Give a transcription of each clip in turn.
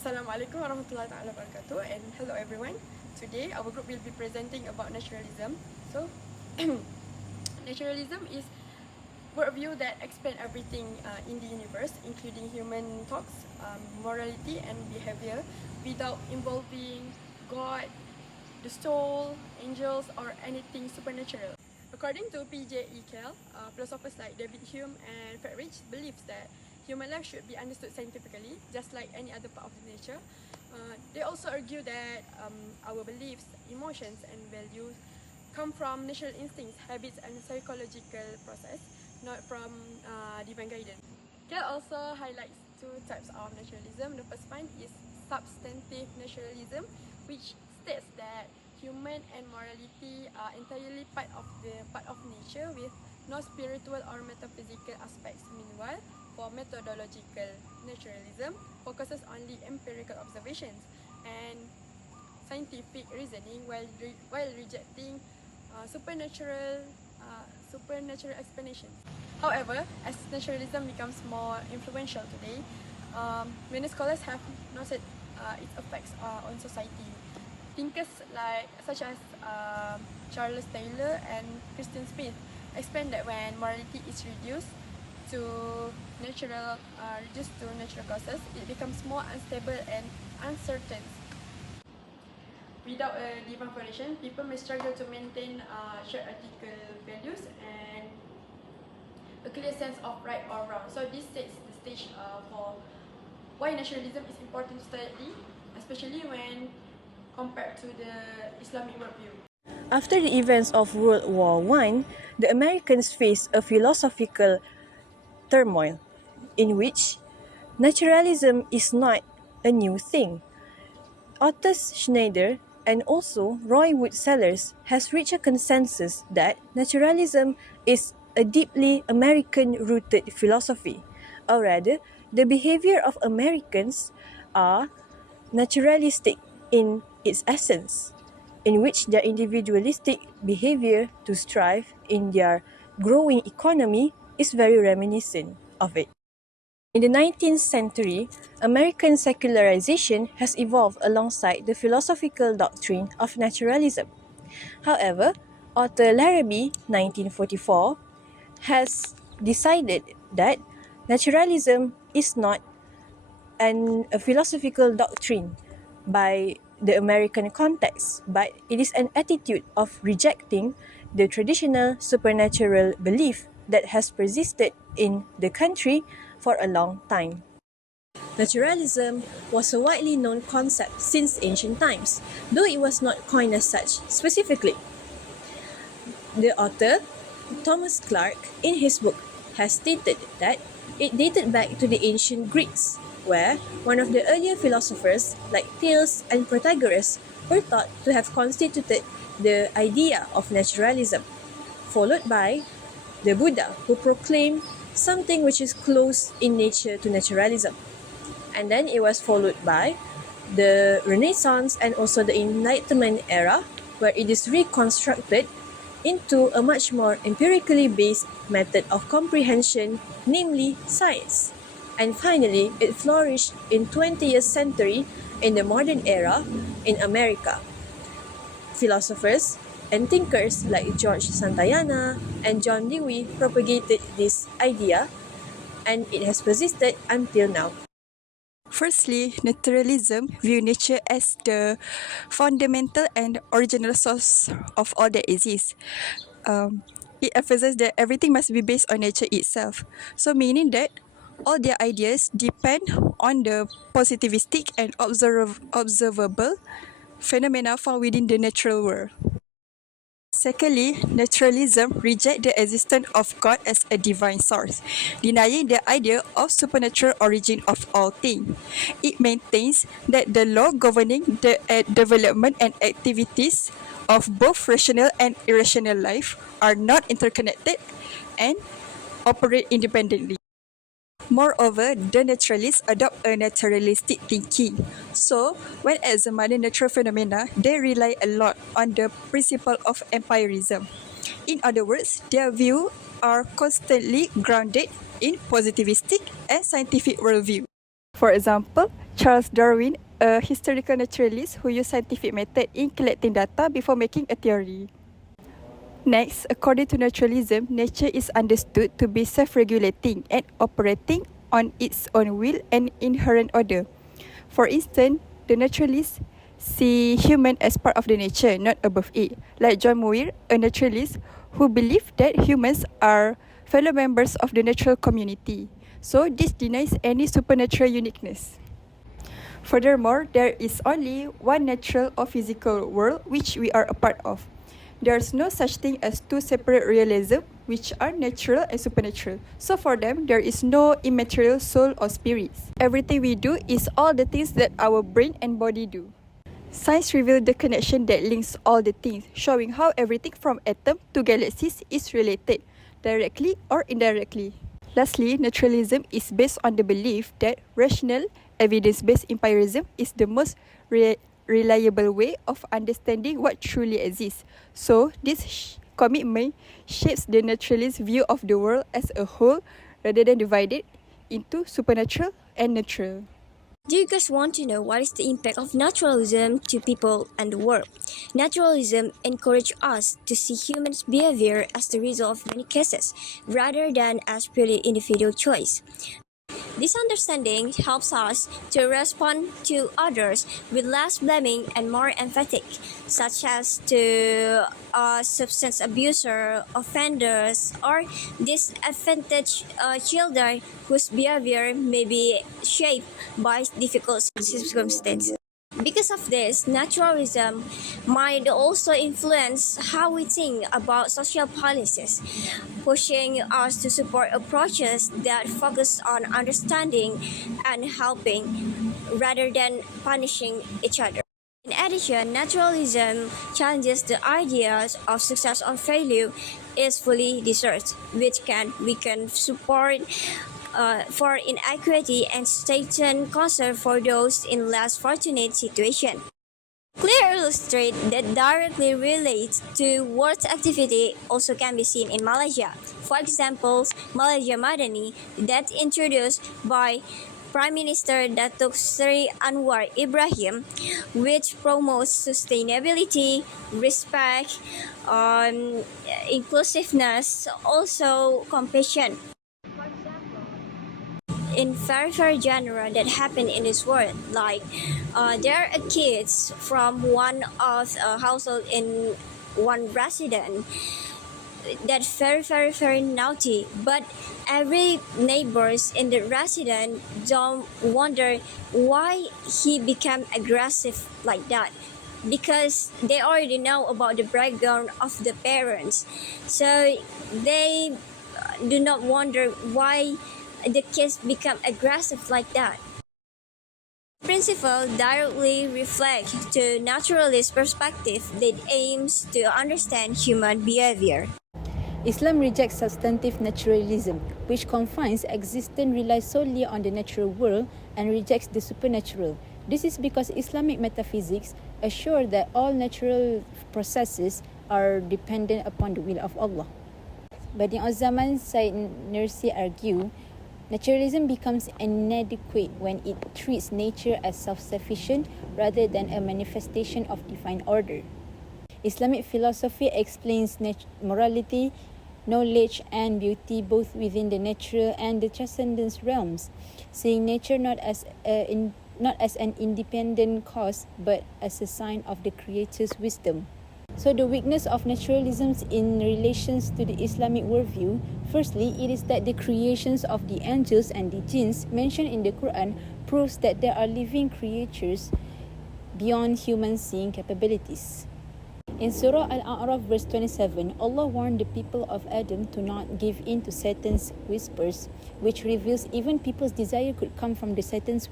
Assalamualaikum warahmatullahi wabarakatuh, and hello everyone. Today our group will be presenting about naturalism. So naturalism is worldview that explain everything in the universe, including human thoughts, morality and behavior, without involving God, the soul, angels or anything supernatural. According to P.J.E. Kell, philosophers like David Hume and Friedrich believes that human life should be understood scientifically, just like any other part of nature. They also argue that our beliefs, emotions and values come from natural instincts, habits and psychological process, not from divine guidance. Kell also highlights two types of naturalism. The first one is substantive naturalism, which states that human and morality are entirely part of nature with no spiritual or metaphysical aspects. Meanwhile, for methodological naturalism, focuses only empirical observations and scientific reasoning while rejecting supernatural explanations. However, as naturalism becomes more influential today, many scholars have noted its effects on society. Thinkers such as Charles Taylor and Christian Smith explain that when morality is reduced to natural causes, it becomes more unstable and uncertain. Without a divine foundation, people may struggle to maintain shared ethical values and a clear sense of right or wrong. So this sets the stage for why naturalism is important to study, especially when compared to the Islamic worldview. After the events of World War I, the Americans faced a philosophical turmoil in which naturalism is not a new thing. Arthur Schneider and also Roy Wood Sellers has reached a consensus that naturalism is a deeply American-rooted philosophy, or rather, the behavior of Americans are naturalistic in its essence, in which their individualistic behavior to strive in their growing economy is very reminiscent of it. In the 19th century, American secularization has evolved alongside the philosophical doctrine of naturalism. However, Arthur Larrabee, 1944, has decided that naturalism is not a philosophical doctrine by the American context, but it is an attitude of rejecting the traditional supernatural belief that has persisted in the country for a long time. Naturalism was a widely known concept since ancient times, though it was not coined as such specifically. The author, Thomas Clark, in his book, has stated that it dated back to the ancient Greeks, where one of the earlier philosophers like Thales and Protagoras were thought to have constituted the idea of naturalism, followed by the Buddha, who proclaimed something which is close in nature to naturalism. And then it was followed by the Renaissance and also the Enlightenment era, where it is reconstructed into a much more empirically based method of comprehension, namely science. And finally, it flourished in 20th century in the modern era in America. Philosophers and thinkers like George Santayana and John Dewey propagated this idea, and it has persisted until now. Firstly, naturalism views nature as the fundamental and original source of all that exists. It emphasizes that everything must be based on nature itself. So meaning that all their ideas depend on the positivistic and observable phenomena found within the natural world. Secondly, naturalism rejects the existence of God as a divine source, denying the idea of supernatural origin of all things. It maintains that the law governing the development and activities of both rational and irrational life are not interconnected and operate independently. Moreover, the naturalists adopt a naturalistic thinking. So, when examining natural phenomena, they rely a lot on the principle of empirism. In other words, their views are constantly grounded in positivistic and scientific worldview. For example, Charles Darwin, a historical naturalist who used scientific method in collecting data before making a theory. Next, according to naturalism, nature is understood to be self-regulating and operating on its own will and inherent order. For instance, the naturalists see human as part of the nature, not above it, like John Muir, a naturalist who believed that humans are fellow members of the natural community. So this denies any supernatural uniqueness. Furthermore, there is only one natural or physical world which we are a part of. There's no such thing as two separate realisms which are natural and supernatural. So for them, there is no immaterial soul or spirits. Everything we do is all the things that our brain and body do. Science revealed the connection that links all the things, showing how everything from atom to galaxies is related, directly or indirectly. Lastly, naturalism is based on the belief that rational, evidence-based empirism is the most reliable way of understanding what truly exists. So, this commitment shapes the naturalist view of the world as a whole rather than divided into supernatural and natural. Do you guys want to know what is the impact of naturalism to people and the world? Naturalism encourages us to see human behavior as the result of many cases, rather than as purely individual choice. This understanding helps us to respond to others with less blaming and more emphatic, such as to substance abuser, offenders, or disadvantaged children whose behavior may be shaped by difficult circumstances. Because of this, naturalism might also influence how we think about social policies, pushing us to support approaches that focus on understanding and helping rather than punishing each other. In addition, naturalism challenges the ideas of success or failure is fully deserved, which can weaken support for inequity and strengthen concern for those in less fortunate situations. Clear illustrate that directly relates to world activity also can be seen in Malaysia. For example, Malaysia Madani, that introduced by Prime Minister Datuk Seri Anwar Ibrahim, which promotes sustainability, respect, inclusiveness, also compassion. In very genre that happen in this world, like there are kids from one of a household in one resident that very naughty, but every neighbors in the resident don't wonder why he became aggressive like that, because they already know about the background of the parents, so they do not wonder why the kids become aggressive like that. Principle directly reflect to naturalist perspective that aims to understand human behavior. Islam rejects substantive naturalism, which confines existence relies solely on the natural world and rejects the supernatural. This is because Islamic metaphysics assure that all natural processes are dependent upon the will of Allah. But in Al-Zaman, Said Nursi argue, naturalism becomes inadequate when it treats nature as self-sufficient rather than a manifestation of divine order. Islamic philosophy explains morality, knowledge, and beauty both within the natural and the transcendent realms, seeing nature not as an independent cause but as a sign of the Creator's wisdom. So the weakness of naturalism in relations to the Islamic worldview, firstly, it is that the creations of the angels and the jinns mentioned in the Quran proves that there are living creatures beyond human seeing capabilities. In Surah Al-A'raf verse 27, Allah warned the people of Adam to not give in to Satan's whispers, which reveals even people's desire could come from the Satan's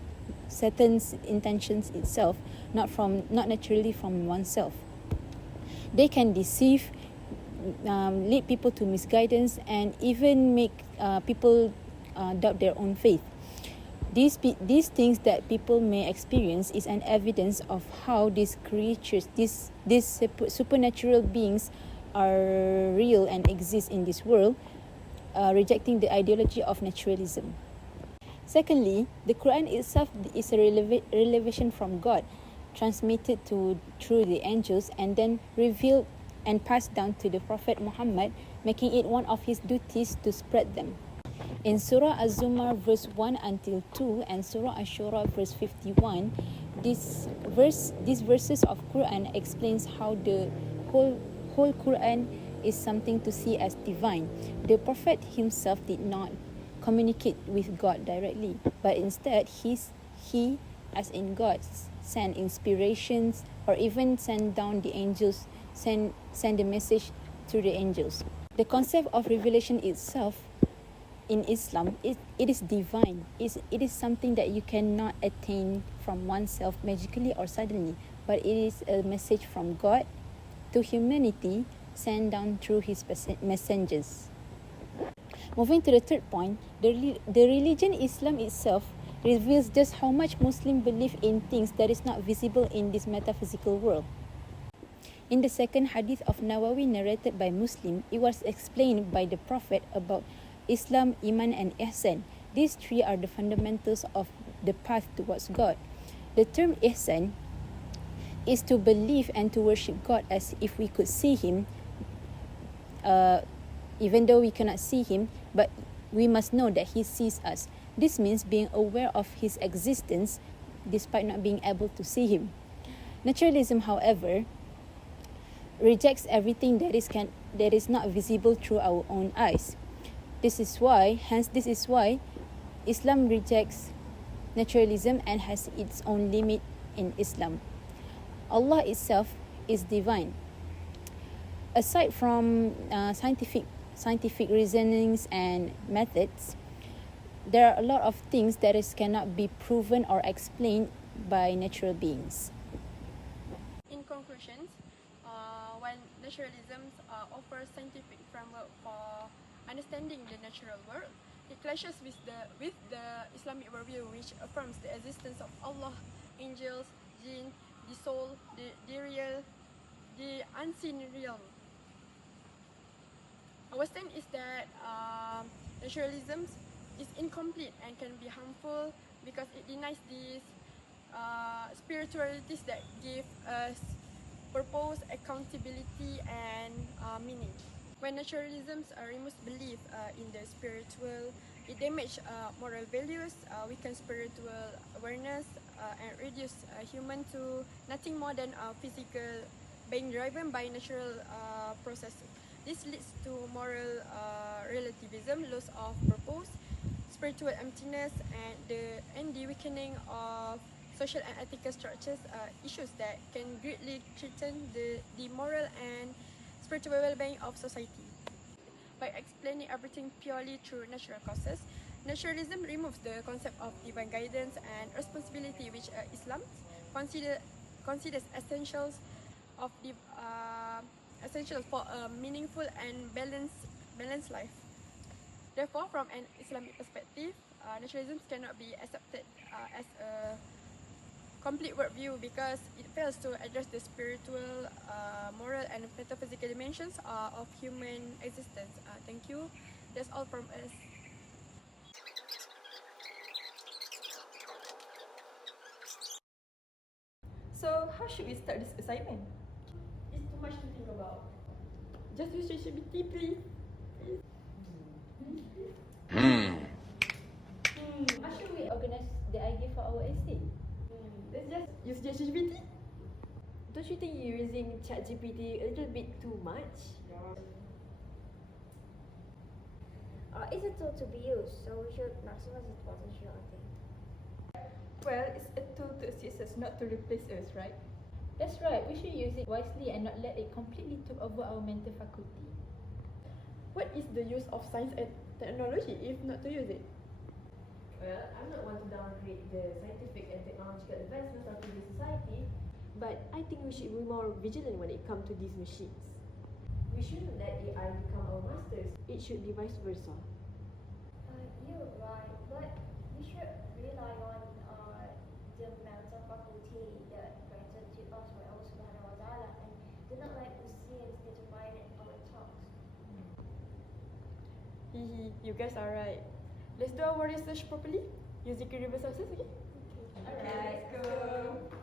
intentions itself, not naturally from oneself. They can deceive, lead people to misguidance, and even make people doubt their own faith. These things that people may experience is an evidence of how these creatures, these supernatural beings, are real and exist in this world, rejecting the ideology of naturalism. Secondly, the Quran itself is a revelation from God, transmitted through the angels and then revealed and passed down to the Prophet Muhammad, making it one of his duties to spread them. In Surah Az-Zumar verse 1 until 2 and Surah Ash-Shura verse 51, these verses of Quran explains how the whole Quran is something to see as divine. The Prophet himself did not communicate with God directly, but instead he, as in God, sent inspirations or even sent down the angels, send the message to the angels. The concept of revelation itself in Islam, it is divine. It is something that you cannot attain from oneself magically or suddenly, but it is a message from God to humanity sent down through his messengers. Moving to the third point, the religion Islam itself reveals just how much Muslims believe in things that is not visible in this metaphysical world. In the second hadith of Nawawi narrated by Muslim, it was explained by the Prophet about Islam, Iman and Ihsan. These three are the fundamentals of the path towards God. The term Ihsan is to believe and to worship God as if we could see him, even though we cannot see him, but we must know that he sees us. This means being aware of his existence despite not being able to see him. Naturalism, however, rejects everything that is not visible through our own eyes. This is why Islam rejects naturalism and has its own limit in Islam. Allah itself is divine. Aside from scientific reasonings and methods, there are a lot of things that cannot be proven or explained by natural beings. In conclusion, when naturalism offers scientific framework for understanding the natural world, it clashes with the Islamic worldview, which affirms the existence of Allah, angels, jinn, the soul, the real, the unseen realm. Our stand is that naturalism is incomplete and can be harmful because it denies these spiritualities that give us purpose, accountability, and meaning. When naturalism removes belief in the spiritual, it damages moral values, weakens spiritual awareness, and reduce human to nothing more than physical being driven by natural processes. This leads to moral relativism, loss of purpose, spiritual emptiness, and the weakening of social and ethical structures, issues that can greatly threaten the moral and spiritual well-being of society. By explaining everything purely through natural causes, naturalism removes the concept of divine guidance and responsibility, which Islam considers essentials for a meaningful and balanced life. Therefore, from an Islamic perspective, naturalism cannot be accepted as a complete worldview because it fails to address the spiritual, moral, and metaphysical dimensions of human existence. Thank you. That's all from us. So, how should we start this assignment? It's too much to think about. Just use ChatGPT, please. How should we organize the idea for our essay? Let's just use ChatGPT. Don't you think you're using ChatGPT a little bit too much? It's a tool to be used, so we should maximize its potential, I think. Well, it's a tool to assist us, not to replace us, right? That's right, we should use it wisely and not let it completely take over our mental faculty. What is the use of science and technology if not to use it? Well, I'm not one to downgrade the scientific and technological advancements of today's society, but I think we should be more vigilant when it comes to these machines. We shouldn't let AI become our masters. It should be vice versa. You're right, but we should rely on the mental faculty that granted to us by Allah Subhanahu wa Ta'ala and do not let the scenes interfere in our talks. You guys are right. Let's do our research properly. use ZAKRI reverse osmosis, okay? Alright, let's go.